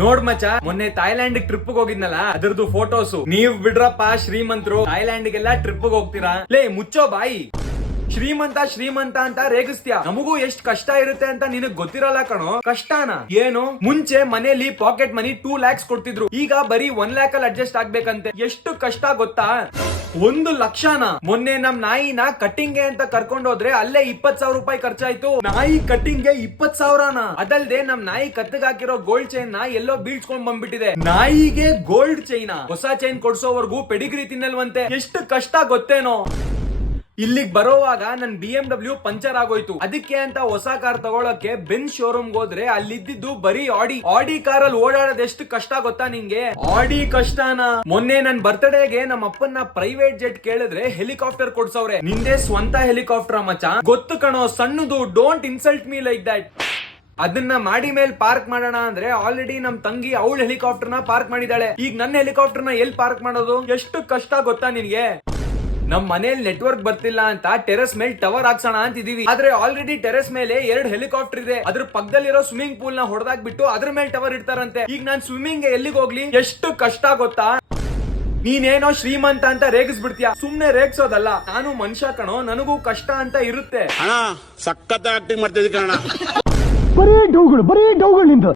ನೋಡ್ ಮಚ್ಚ, ಮೊನ್ನೆ ಥೈಲ್ಯಾಂಡ್ ಟ್ರಿಪ್ ಹೋಗಿದ್ನಲ್ಲ, ಅದ್ರದ್ದು ಫೋಟೋಸ್. ನೀವ್ ಬಿಡ್ರಪ್ಪ ಶ್ರೀಮಂತರು, ಥೈಲ್ಯಾಂಡ್ ಗೆಲ್ಲ ಟ್ರಿಪ್ ಹೋಗ್ತೀರಾ? ಲೇ ಮುಚ್ಚೋ ಬಾಯಿ. ಶ್ರೀಮಂತ ಶ್ರೀಮಂತ ಅಂತ ರೇಗಿಸ್ತೀಯ. ನಮಗೂ ಎಷ್ಟ್ ಕಷ್ಟ ಇರುತ್ತೆ ಅಂತ ನಿನಗ್ ಗೊತ್ತಿರಲ್ಲ ಕಣೋ. ಕಷ್ಟನ ಏನು? ಮುಂಚೆ ಮನೇಲಿ ಪಾಕೆಟ್ ಮನಿ 2 lakhs ಕೊಡ್ತಿದ್ರು, ಈಗ ಬರೀ 1 lakh ಅಲ್ಲಿ ಅಡ್ಜಸ್ಟ್ ಆಗ್ಬೇಕಂತೆ. ಎಷ್ಟು ಕಷ್ಟ ಗೊತ್ತಾ? 1 ಲಕ್ಷನ. ಮೊನ್ನೆ ನಮ್ ನಾಯಿನ ಕಟ್ಟಿಂಗ್ ಅಂತ ಕರ್ಕೊಂಡೋದ್ರೆ ಅಲ್ಲೇ 20,000 ರೂಪಾಯಿ ಖರ್ಚಾಯ್ತು. ನಾಯಿ ಕಟ್ಟಿಂಗ್ ಗೆ 20,000ನ. ಅದಲ್ದೆ ನಮ್ ನಾಯಿ ಕತ್ತಗ್ ಹಾಕಿರೋ ಗೋಲ್ಡ್ ಚೈನ್ ನ ಎಲ್ಲೋ ಬೀಳ್ಸ್ಕೊಂಡ್ ಬಂದ್ಬಿಟ್ಟಿದೆ. ನಾಯಿಗೆ ಗೋಲ್ಡ್ ಚೈನ್, ಹೊಸ ಚೈನ್ ಕೊಡ್ಸೋವರ್ಗೂ ಪೆಡಿಗ್ರಿ ತಿನ್ನಲ್ವಂತೆ. ಎಷ್ಟು ಕಷ್ಟ ಗೊತ್ತೇನೋ. ಇಲ್ಲಿಗ್ ಬರೋವಾಗ ನನ್ BMW ಪಂಚರ್ ಆಗೋಯ್ತು. ಅದಕ್ಕೆ ಅಂತ ಹೊಸ ಕಾರ್ ತಗೊಳಕ್ಕೆ ಬೆನ್ಸ್ ಶೋರೂಮ್ ಹೋದ್ರೆ ಅಲ್ಲಿದ್ದು ಬರೀ ಆಡಿ ಕಾರಲ್ಲಿ ಓಡಾಡೋದು ಎಷ್ಟು ಕಷ್ಟ ಗೊತ್ತಾ ನಿಂಗೆ? ಆಡಿ ಕಷ್ಟನಾ? ಮೊನ್ನೆ ನನ್ ಬರ್ತ್ಡೇಗೆ ನಮ್ಮ ಅಪ್ಪನ ಪ್ರೈವೇಟ್ ಜೆಟ್ ಕೇಳಿದ್ರೆ ಹೆಲಿಕಾಪ್ಟರ್ ಕೊಡ್ಸವ್ರೆ. ನಿಂದೆ ಸ್ವಂತ ಹೆಲಿಕಾಪ್ಟರ್ ಮಚ್ಚ? ಗೊತ್ತು ಕಣೋ, ಸಣ್ಣದು. Don't insult me like that. ಅದನ್ನ ಮಾಡಿ ಮೇಲ್ ಪಾರ್ಕ್ ಮಾಡೋಣ ಅಂದ್ರೆ ಆಲ್ರೆಡಿ ನಮ್ ತಂಗಿ ಅವಳ ಹೆಲಿಕಾಪ್ಟರ್ ನ ಪಾರ್ಕ್ ಮಾಡಿದಾಳೆ. ಈಗ ನನ್ನ ಹೆಲಿಕಾಪ್ಟರ್ ನ ಎಲ್ಲಿ ಪಾರ್ಕ್ ಮಾಡೋದು? ಎಷ್ಟು ಕಷ್ಟ ಗೊತ್ತಾ ನಿನ್ಗೆ? ನಮ್ ಮನೇಲಿ ನೆಟ್ವರ್ಕ್ ಬರ್ತಿಲ್ಲ ಅಂತ ಟೆರೆಸ್ ಮೇಲೆ ಟವರ್ ಹಾಕ್ಸೋಣ ಅಂತಿದೀವಿ. ಆದ್ರೆ ಆಲ್ರೆಡಿ ಟೆರೆಸ್ ಮೇಲೆ 2 ಹೆಲಿಕಾಪ್ಟರ್ ಇದೆ. ಅದ್ರ ಪಕ್ಕದಲ್ಲಿರೋ ಸ್ವಿಮ್ಮಿಂಗ್ ಪೂಲ್ ನ ಹೊಡೆದಾಕ್ಬಿಟ್ಟು ಅದ್ರ ಮೇಲೆ ಟವರ್ ಇಡ್ತಾರಂತೆ. ಈಗ ನಾನ್ ಸ್ವಿಮ್ಮಿಂಗ್ ಎಲ್ಲಿಗೆ ಹೋಗ್ಲಿ? ಎಷ್ಟು ಕಷ್ಟ ಗೊತ್ತಾ? ನೀನೇನೋ ಶ್ರೀಮಂತ ಅಂತ ರೇಗಿಸ್ಬಿಡ್ತೀಯ. ಸುಮ್ನೆ ರೇಗ್ಸೋದಲ್ಲ, ನಾನು ಮನುಷ್ಯ ಕಣೋ, ನನಗೂ ಕಷ್ಟ ಅಂತ ಇರುತ್ತೆ. ಸಖತ್ ಆಕ್ಟಿಂಗ್ ಮಾಡ್ತಿದ್ದೆ ಕಣ. ಬರೀ ಡೌಗಳು ನಿಂದು.